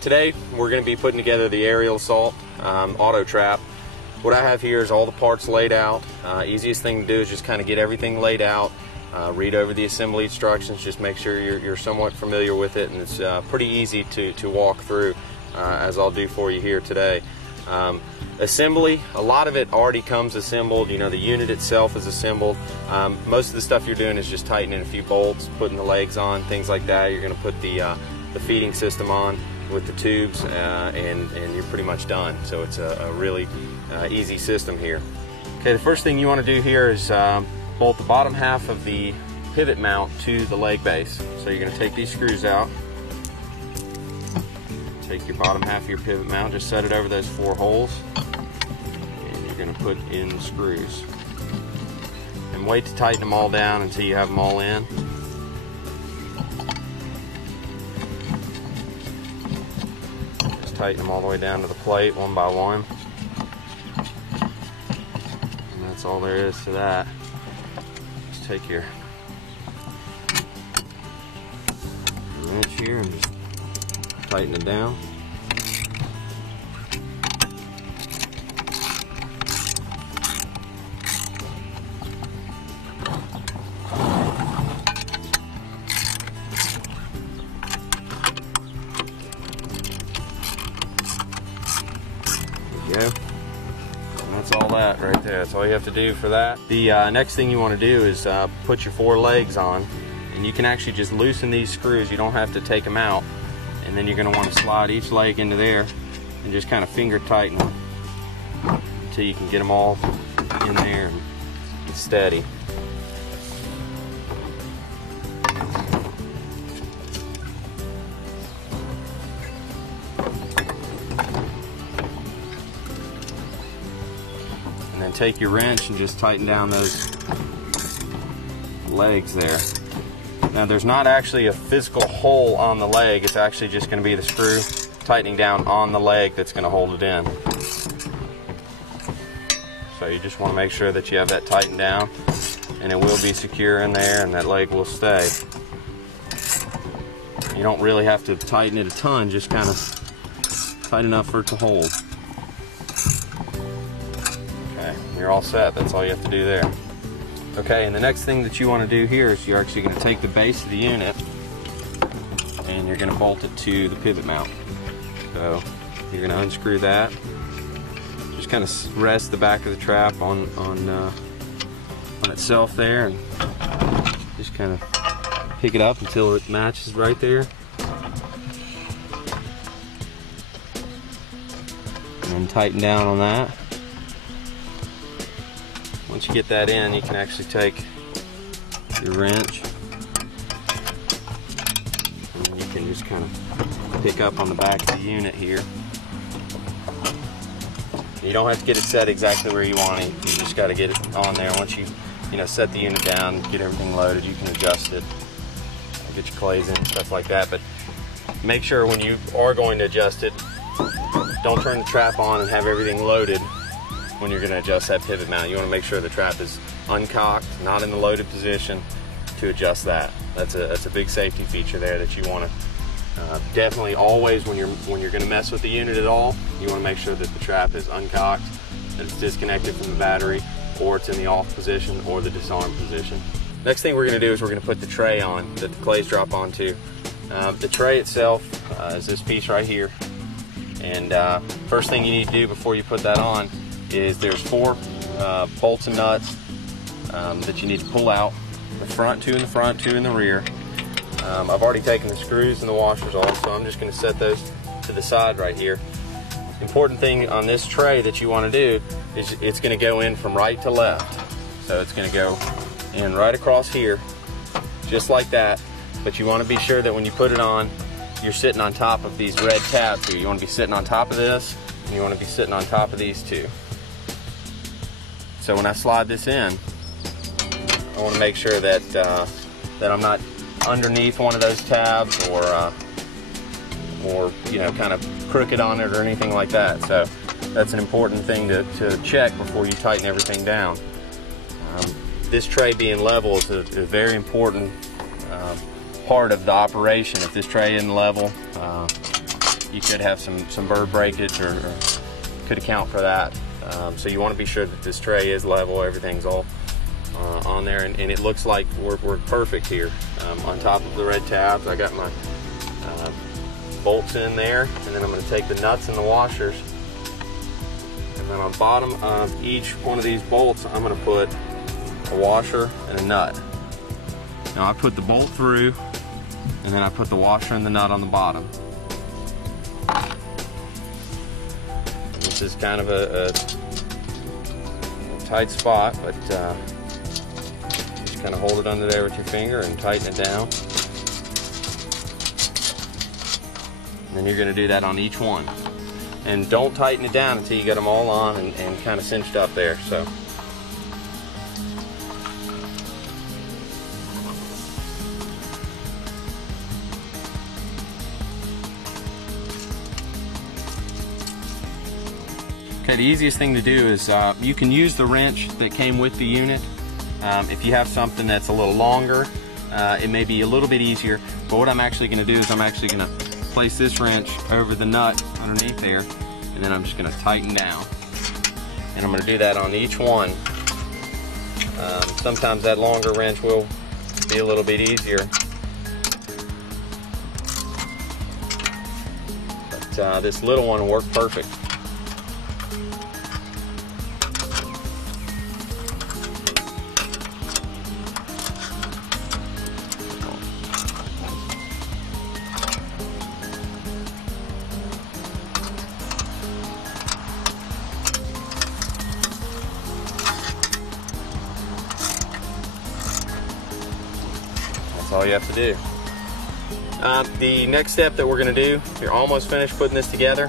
Today we're going to be putting together the aerial assault auto trap. What I have here is all the parts laid out. Easiest thing to do is just kind of get everything laid out, read over the assembly instructions, just make sure you're somewhat familiar with it, and it's pretty easy to walk through, as I'll do for you here today. Assembly, a lot of it already comes assembled. You know, the unit itself is assembled. Most of the stuff you're doing is just tightening a few bolts, putting the legs on, things like that. You're going to put the feeding system on with the tubes, and you're pretty much done. So it's a really easy system here. Okay, the first thing you want to do here is bolt the bottom half of the pivot mount to the leg base. So you're going to take these screws out. Take your bottom half of your pivot mount, just set it over those 4 holes, and you're going to put in the screws. And wait to tighten them all down until you have them all in. Just tighten them all the way down to the plate, one by one. And that's all there is to that. Just take your wrench here and just tighten it down. There you go. And that's all that right there. That's all you have to do for that. The next thing you want to do is put your 4 legs on, and you can actually just loosen these screws. You don't have to take them out. And then you're going to want to slide each leg into there and just kind of finger tighten them until you can get them all in there and steady. And then take your wrench and just tighten down those legs there. Now there's not actually a physical hole on the leg, it's actually just going to be the screw tightening down on the leg that's going to hold it in. So you just want to make sure that you have that tightened down, and it will be secure in there and that leg will stay. You don't really have to tighten it a ton, just kind of tight enough for it to hold. Okay, you're all set, that's all you have to do there. Okay, and the next thing that you want to do here is you're actually going to take the base of the unit and you're going to bolt it to the pivot mount. So you're going to unscrew that. Just kind of rest the back of the trap on itself there, and just kind of pick it up until it matches right there. And then tighten down on that. Once you get that in, you can actually take your wrench and you can just kind of pick up on the back of the unit here. You don't have to get it set exactly where you want it. You just got to get it on there. Once you set the unit down, get everything loaded, you can adjust it, get your clays in and stuff like that. But make sure when you are going to adjust it, don't turn the trap on and have everything loaded. When you're going to adjust that pivot mount, you want to make sure the trap is uncocked, not in the loaded position, to adjust that. That's a big safety feature there that you want to definitely always, when you're going to mess with the unit at all, you want to make sure that the trap is uncocked, that it's disconnected from the battery, or it's in the off position or the disarm position. Next thing we're going to do is we're going to put the tray on that the clays drop onto. The tray itself is this piece right here, and first thing you need to do before you put that on is there's 4 bolts and nuts that you need to pull out. The front, 2 in the front, 2 in the rear. I've already taken the screws and the washers off, so I'm just going to set those to the side right here. Important thing on this tray that you want to do is it's going to go in from right to left. So it's going to go in right across here, just like that. But you want to be sure that when you put it on, you're sitting on top of these red tabs here. You want to be sitting on top of this, and you want to be sitting on top of these 2. So when I slide this in, I want to make sure that that I'm not underneath one of those tabs or kind of crooked on it or anything like that. So that's an important thing to check before you tighten everything down. This tray being level is a very important part of the operation. If this tray isn't level, you could have some bird breakage or could account for that. So you want to be sure that this tray is level, everything's all on there, and it looks like we're perfect here. On top of the red tabs, I got my bolts in there, and then I'm going to take the nuts and the washers, and then on the bottom of each one of these bolts I'm going to put a washer and a nut. Now I put the bolt through, and then I put the washer and the nut on the bottom. This is kind of a tight spot, but just kind of hold it under there with your finger and tighten it down. And then you're going to do that on each one. And don't tighten it down until you get them all on and kind of cinched up there. So. Okay, the easiest thing to do is you can use the wrench that came with the unit. If you have something that's a little longer, it may be a little bit easier. But what I'm actually going to do is I'm actually going to place this wrench over the nut underneath there, and then I'm just going to tighten down. And I'm going to do that on each one. Sometimes that longer wrench will be a little bit easier. But this little one will work perfect. That's all you have to do. The next step that we're going to do, you're almost finished putting this together.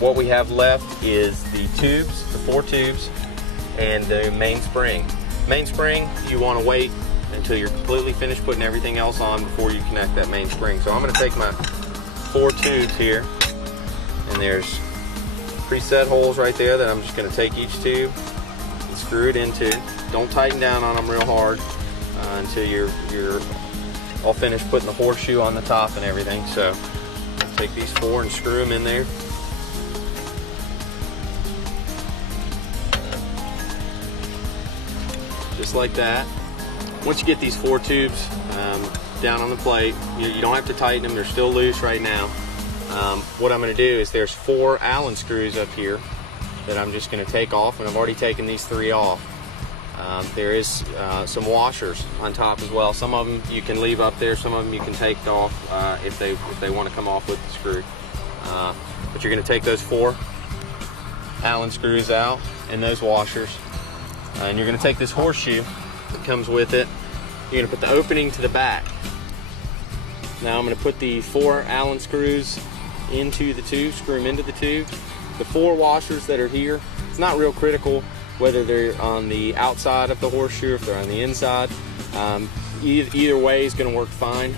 What we have left is the tubes, the 4 tubes, and the main spring. Main spring, you want to wait until you're completely finished putting everything else on before you connect that main spring. So I'm going to take my 4 tubes here, and there's preset holes right there that I'm just going to take each tube and screw it into. Don't tighten down on them real hard until you're all finished putting the horseshoe on the top and everything. So take these 4 and screw them in there. Just like that. Once you get these 4 tubes down on the plate, you don't have to tighten them, they're still loose right now. What I'm going to do is there's 4 Allen screws up here that I'm just going to take off, and I've already taken these 3 off. There is some washers on top as well. Some of them you can leave up there, some of them you can take off if they want to come off with the screw. But you're going to take those 4 Allen screws out and those washers, and you're going to take this horseshoe that comes with it. You're going to put the opening to the back. Now I'm going to put the 4 Allen screws into the tube, screw them into the tube. The 4 washers that are here, it's not real critical whether they're on the outside of the horseshoe or if they're on the inside. Either way is going to work fine.